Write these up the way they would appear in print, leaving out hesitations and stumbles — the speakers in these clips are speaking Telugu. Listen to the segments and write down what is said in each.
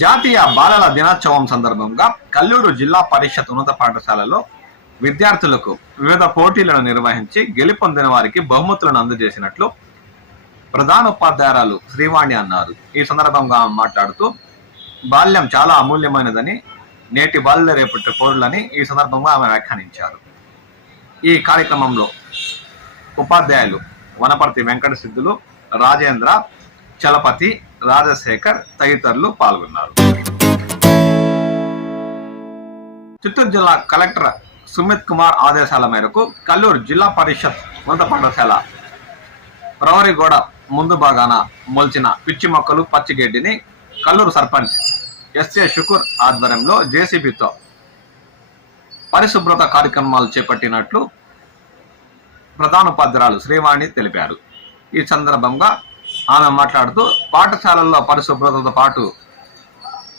జాతీయ బాలల దినోత్సవం సందర్భంగా కల్లూరు జిల్లా పరిషత్ ఉన్నత పాఠశాలలో విద్యార్థులకు వివిధ పోటీలను నిర్వహించి గెలుపొందిన వారికి బహుమతులను అందజేసినట్లు ప్రధానోపాధ్యాయురాలు శ్రీవాణి అన్నారు. ఈ సందర్భంగా మాట్లాడుతూ బాల్యం చాలా అమూల్యమైనదని, నేటి బాల్య రేపటి పౌరులని ఈ సందర్భంగా ఆమె వ్యాఖ్యానించారు. ఈ కార్యక్రమంలో ఉపాధ్యాయులు వనపర్తి వెంకట సిద్ధులు, రాజేంద్ర, చలపతి, రాజశేఖర్ తదితరులు పాల్గొన్నారు. చిత్తూరు జిల్లా కలెక్టర్ సుమిత్ కుమార్ ఆదేశాల మేరకు కల్లూరు జిల్లా పరిషత్ ఉన్నత పాఠశాల ప్రహరీ గోడ ముందు భాగాన మొలిచిన పిచ్చి మొక్కలు, పచ్చిగడ్డిని కల్లూరు సర్పంచ్ ఎస్ఏ షుకూర్ ఆధ్వర్యంలో జేసీబీతో పరిశుభ్రత కార్యక్రమాలు చేపట్టినట్లు ప్రధానోపాధ్యాయురాలు శ్రీవాణి తెలిపారు. ఈ సందర్భంగా ఆమె మాట్లాడుతూ పాఠశాలల్లో పరిశుభ్రతతో పాటు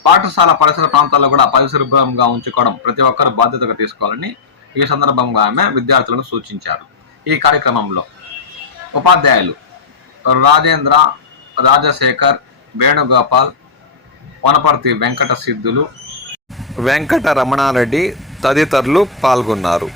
పాఠశాల పరిసర ప్రాంతాల్లో కూడా పరిశుభ్రంగా ఉంచుకోవడం ప్రతి ఒక్కరు బాధ్యతగా తీసుకోవాలని ఈ సందర్భంగా ఆమె విద్యార్థులను సూచించారు. ఈ కార్యక్రమంలో ఉపాధ్యాయులు రాజేంద్ర, రాజశేఖర్, వేణుగోపాల్, వనపర్తి వెంకట సిద్ధులు, వెంకట రమణారెడ్డి తదితరులు పాల్గొన్నారు.